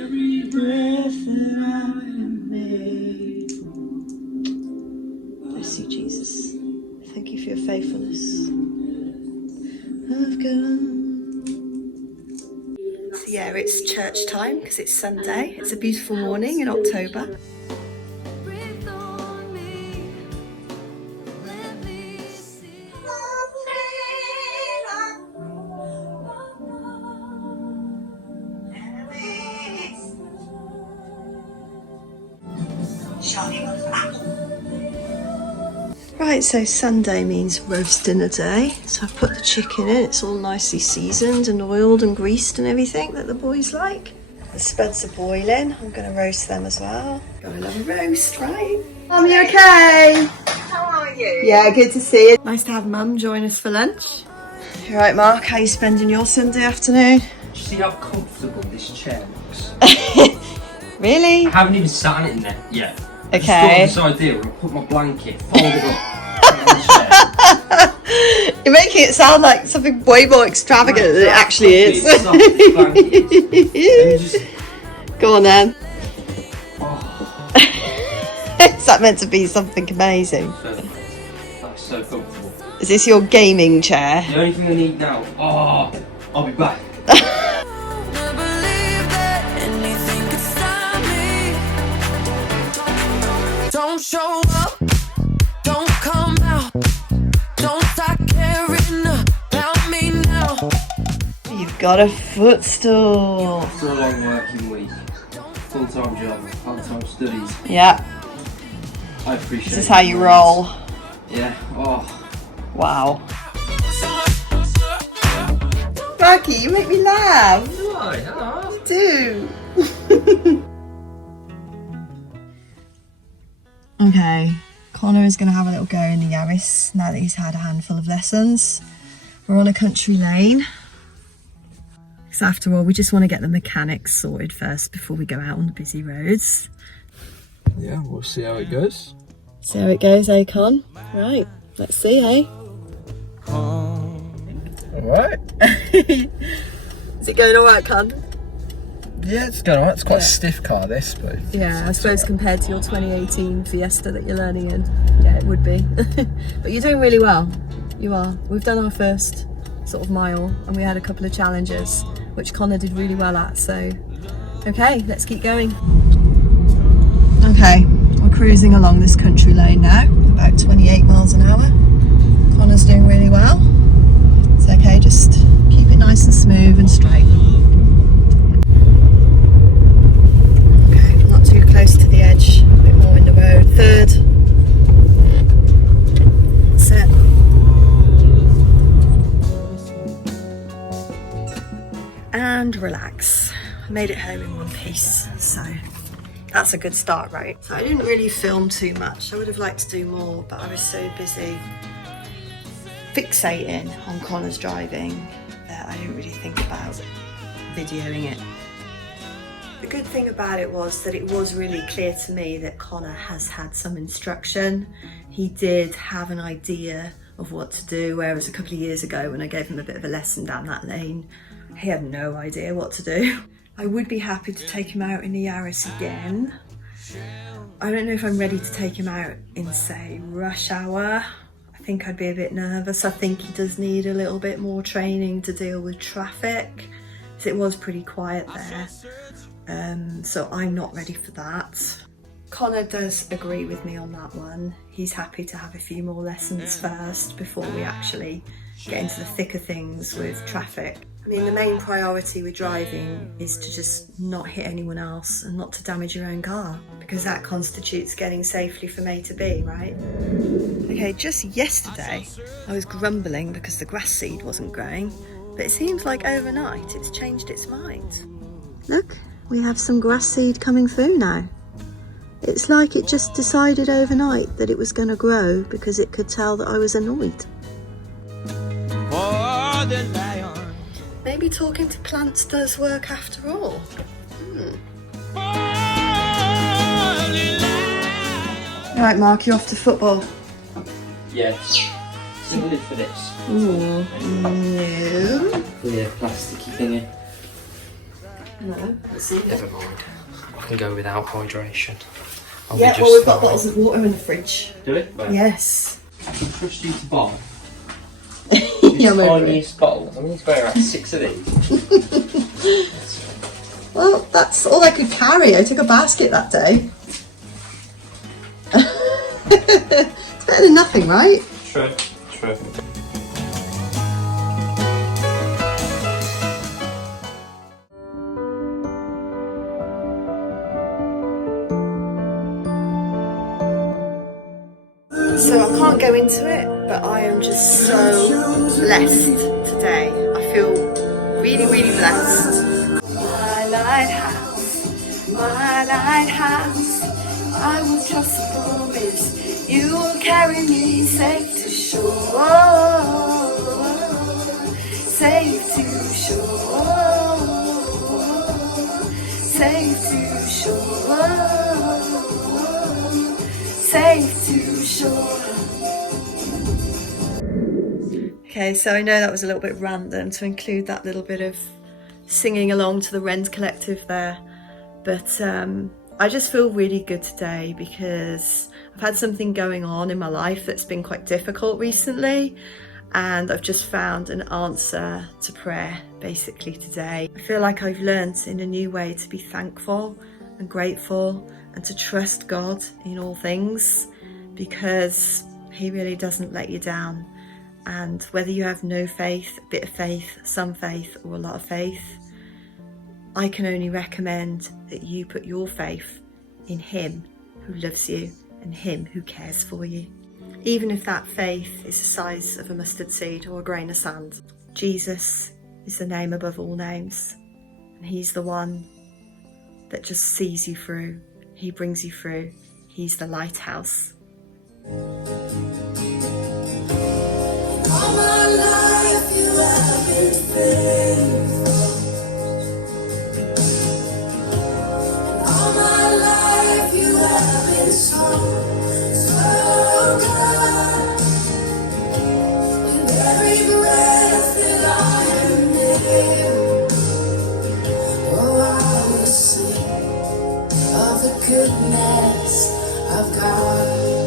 every breath that I am made. Bless you, Jesus. Thank you for your faithfulness. I've gone. So yeah, it's church time because it's Sunday. It's a beautiful morning in October. Right, so Sunday means roast dinner day. So I've put the chicken in. It's all nicely seasoned and oiled and greased and everything that the boys like. The spuds are boiling. I'm going to roast them as well. Gotta love a roast, right? Mum, you okay? How are you? Yeah, good to see you. Nice to have Mum join us for lunch. You right, Mark? How are you spending your Sunday afternoon? Do you see how comfortable this chair looks? Really? I haven't even sat in it yet. Okay. I just thought of this idea where I put my blanket, fold it up, put it on the chair. You're making it sound like something way more extravagant than it actually is. Go on then. Oh. Is that meant to be something amazing? That's so comfortable. Is this your gaming chair? The only thing I need now, I'll be back. Don't show up, don't come out, don't start caring about me now. You've got a footstool. After a long working week, full-time job, part-time studies, Yeah, I appreciate this is how you roll. Yeah, oh. Wow. Rocky, you make me laugh. You do. Okay, Connor is going to have a little go in the Yaris now that he's had a handful of lessons. We're on a country lane. Because after all, we just want to get the mechanics sorted first before we go out on the busy roads. Yeah, we'll see how it goes. See how it goes, eh, Con? Right, let's see, eh? Alright. Is it going alright, Con? Yeah, it's going alright. It's quite a stiff car, this, but... Yeah, I suppose compared to your 2018 Fiesta that you're learning in, yeah, it would be. But you're doing really well. You are. We've done our first sort of mile and we had a couple of challenges, which Connor did really well at, so... Okay, let's keep going. Okay, we're cruising along this country lane now, about 28 miles an hour. Connor's doing really well. It's okay, just keep it nice and smooth and straight. Too close to the edge, a bit more in the road. Third. Set. And relax. I made it home in one piece, so that's a good start, right? So I didn't really film too much. I would have liked to do more, but I was so busy fixating on Connor's driving that I didn't really think about videoing it. The good thing about it was that it was really clear to me that Connor has had some instruction. He did have an idea of what to do, whereas a couple of years ago when I gave him a bit of a lesson down that lane, he had no idea what to do. I would be happy to take him out in the Yaris again. I don't know if I'm ready to take him out in, say, rush hour. I think I'd be a bit nervous. I think he does need a little bit more training to deal with traffic, because it was pretty quiet there. So I'm not ready for that. Connor does agree with me on that one. He's happy to have a few more lessons first before we actually get into the thick of things with traffic. I mean, the main priority with driving is to just not hit anyone else and not to damage your own car, because that constitutes getting safely from A to B, right? Okay, just yesterday I was grumbling because the grass seed wasn't growing, but it seems like overnight it's changed its mind. Look, we have some grass seed coming through now. It's like it just decided overnight that it was going to grow because it could tell that I was annoyed. Maybe talking to plants does work after all. Right, Mark, you're off to football. Yes. Similar for this. Ooh, no. Clear plasticky thingy. No. Let's see. Never mind. I can go without hydration. Yeah, well, we've got bottles of water in the fridge. Do we? Well, Yes. I trust you to buy. Yeah, I'm over it. Tiniest bottle. I mean, it's about 6 of these. Well, that's all I could carry. I took a basket that day. It's better than nothing, right? True. True. So I can't go into it, but I am just so blessed today. I feel really, really blessed. My lighthouse, I will trust the promise. You will carry me safe to shore, safe to shore, safe to shore, safe to shore. Okay, so I know that was a little bit random to include that little bit of singing along to the Wren's Collective there, but I just feel really good today because I've had something going on in my life that's been quite difficult recently, and I've just found an answer to prayer basically today. I feel like I've learnt in a new way to be thankful and grateful and to trust God in all things, because He really doesn't let you down. And whether you have no faith, a bit of faith, some faith, or a lot of faith, I can only recommend that you put your faith in Him who loves you and Him who cares for you. Even if that faith is the size of a mustard seed or a grain of sand. Jesus is the name above all names, and He's the one that just sees you through. He brings you through. He's the lighthouse. All my life you have been faithful. And all my life you have been so good. With every breath that I am able, oh, I will sing of the goodness of God.